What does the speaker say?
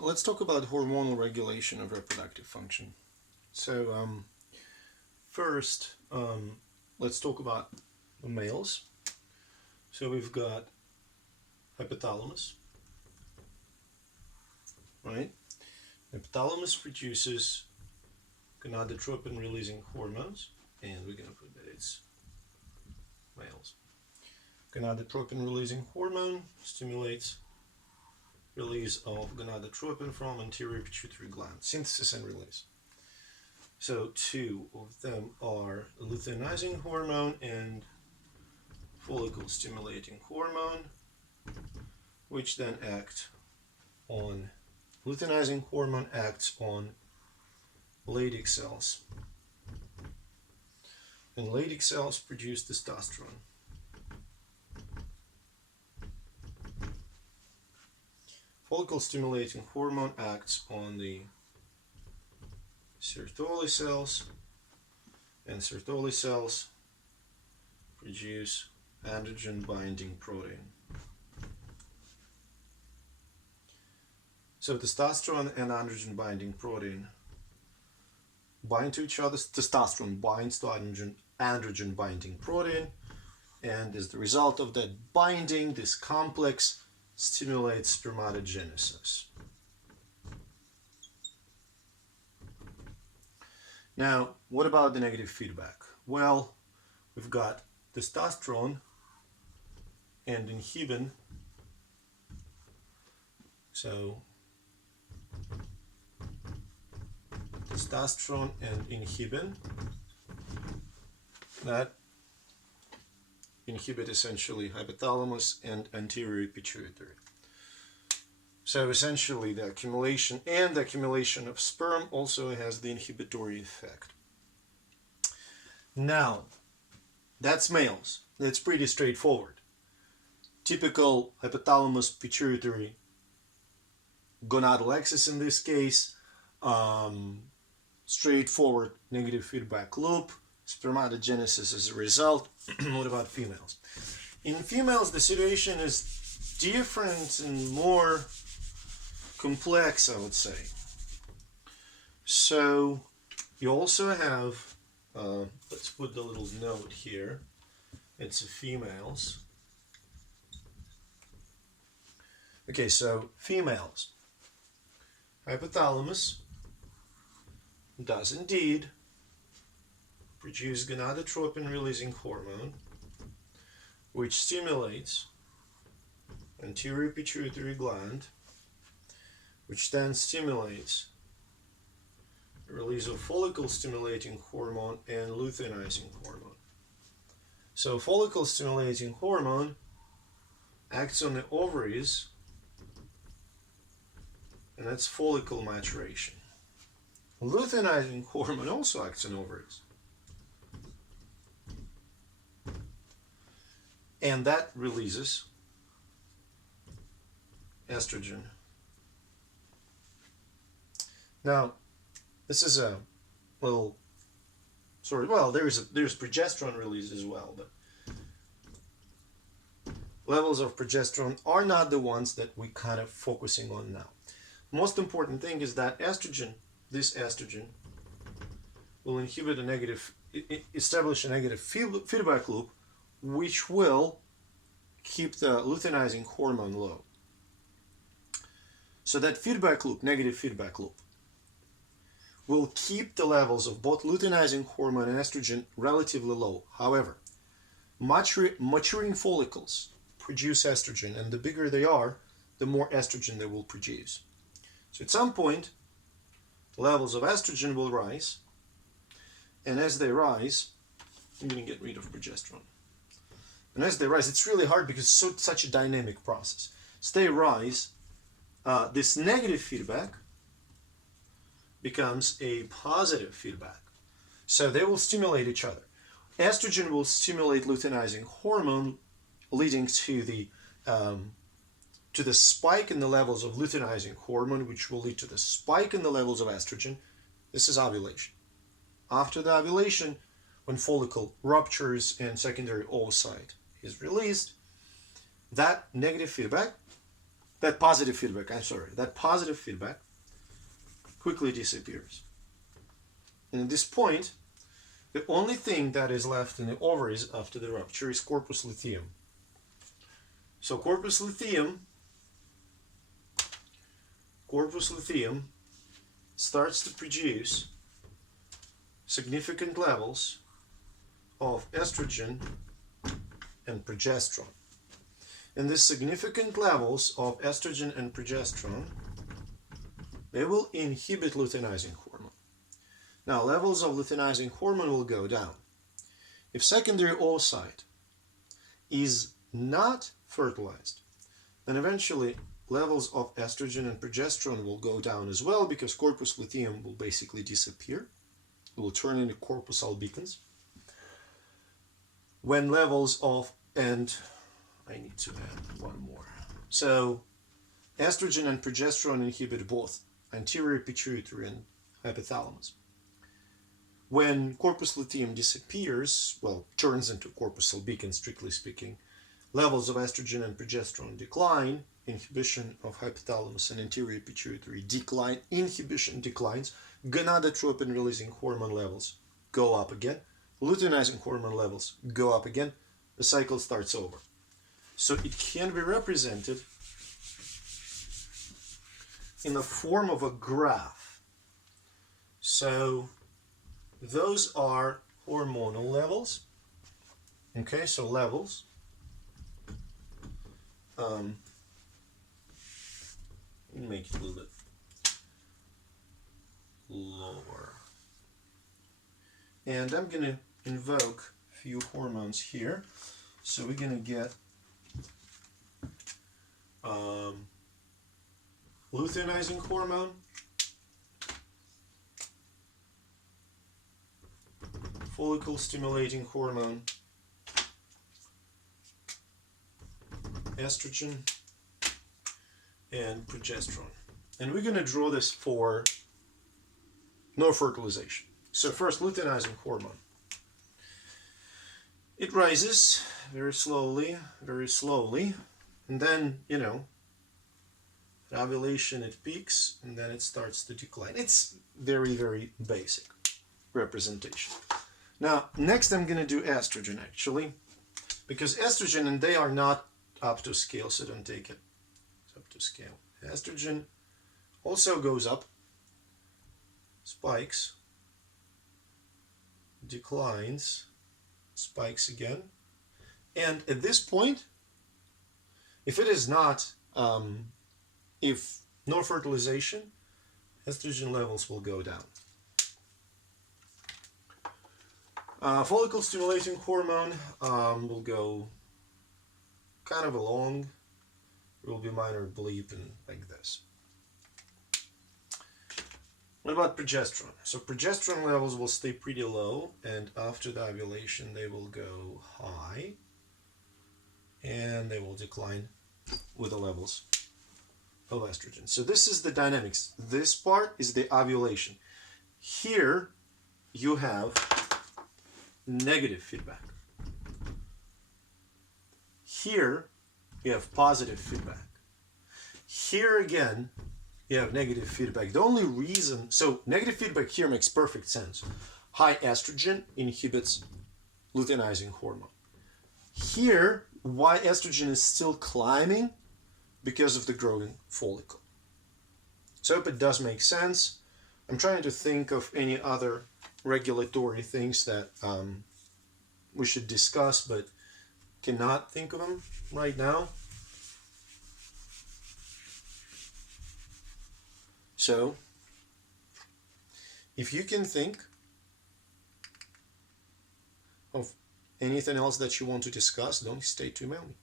let's talk about hormonal regulation of reproductive function. So, first, let's talk about the males. So we've got hypothalamus, right? Hypothalamus produces gonadotropin-releasing hormones, and we're going to put that it's males. Gonadotropin-releasing hormone stimulates release of gonadotropin from anterior pituitary gland, synthesis and release. So two of them are luteinizing hormone and follicle stimulating hormone, which then act on luteinizing hormone acts on Leydig cells, and Leydig cells produce testosterone. Follicle stimulating hormone acts on the Sertoli cells, and Sertoli cells produce androgen binding protein. So testosterone and androgen binding protein bind to each other. Testosterone binds to androgen binding protein, and as the result of that binding, this complex stimulates spermatogenesis. Now, what about the negative feedback? Well, we've got testosterone and inhibin. So testosterone and inhibin that inhibit essentially hypothalamus and anterior pituitary. So essentially the accumulation of sperm also has the inhibitory effect. Now, that's males. That's pretty straightforward. Typical hypothalamus pituitary gonadal axis in this case, straightforward negative feedback loop, spermatogenesis as a result. What about females? In females, the situation is different and more complex, I would say. So you also have, let's put the little note here, it's females. Okay, so females. Hypothalamus does indeed produce gonadotropin releasing hormone, which stimulates anterior pituitary gland, which then stimulates the release of follicle stimulating hormone and luteinizing hormone. So follicle stimulating hormone acts on the ovaries, and that's follicle maturation. Luteinizing hormone also acts on ovaries, and that releases estrogen. Now, this is a little sort of, well, there's progesterone release as well, but levels of progesterone are not the ones that we're kind of focusing on now. Most important thing is that estrogen, this estrogen, will establish a negative feedback loop, which will keep the luteinizing hormone low. So that feedback loop, negative feedback loop, will keep the levels of both luteinizing hormone and estrogen relatively low. However, maturing follicles produce estrogen, and the bigger they are, the more estrogen they will produce. So at some point, the levels of estrogen will rise, and as they rise, I'm going to get rid of progesterone. And as they rise, it's really hard because it's such a dynamic process. As they rise, this negative feedback becomes a positive feedback. So they will stimulate each other. Estrogen will stimulate luteinizing hormone, leading to the spike in the levels of luteinizing hormone, which will lead to the spike in the levels of estrogen. This is ovulation. After the ovulation, when follicle ruptures and secondary oocyte is released, that negative feedback that positive feedback, that positive feedback quickly disappears. And at this point, the only thing that is left in the ovaries after the rupture is corpus luteum. So corpus luteum starts to produce significant levels of estrogen and progesterone. And these significant levels of estrogen and progesterone, they will inhibit luteinizing hormone. Now, levels of luteinizing hormone will go down. If secondary oocyte is not fertilized, then eventually levels of estrogen and progesterone will go down as well, because corpus luteum will basically disappear. It will turn into corpus albicans. When levels of, and I need to add one more. So estrogen and progesterone inhibit both anterior pituitary and hypothalamus. When corpus luteum disappears, well, turns into corpus albicans, strictly speaking, levels of estrogen and progesterone decline, inhibition of hypothalamus and anterior pituitary decline, inhibition declines, gonadotropin releasing hormone levels go up again, luteinizing hormone levels go up again, the cycle starts over. So it can be represented in the form of a graph. So those are hormonal levels. Okay, so levels. Make it a little bit lower. And I'm going to invoke a few hormones here. So we're going to get luteinizing hormone, follicle stimulating hormone, estrogen, and progesterone. And we're going to draw this for no fertilization. So first, luteinizing hormone. It rises very slowly, and then, at ovulation it peaks, and then it starts to decline. It's very, very basic representation. Now, next I'm going to do estrogen, actually, because estrogen, and they are not up to scale, so don't take it. It's up to scale. Estrogen also goes up, spikes, declines, spikes again, and at this point, if it is not, if no fertilization, estrogen levels will go down. Follicle stimulating hormone will go kind of along. There will be minor bleep and like this. What about progesterone? So progesterone levels will stay pretty low, and after the ovulation they will go high, and they will decline with the levels of estrogen. So this is the dynamics. This part is the ovulation. Here you have negative feedback. Here you have positive feedback. Here again you have negative feedback. The only reason, so negative feedback here makes perfect sense. High estrogen inhibits luteinizing hormone. Here, why estrogen is still climbing? Because of the growing follicle. So I hope it does make sense. I'm trying to think of any other regulatory things that we should discuss, but cannot think of them right now. So, if you can think of anything else that you want to discuss, don't hesitate to email me.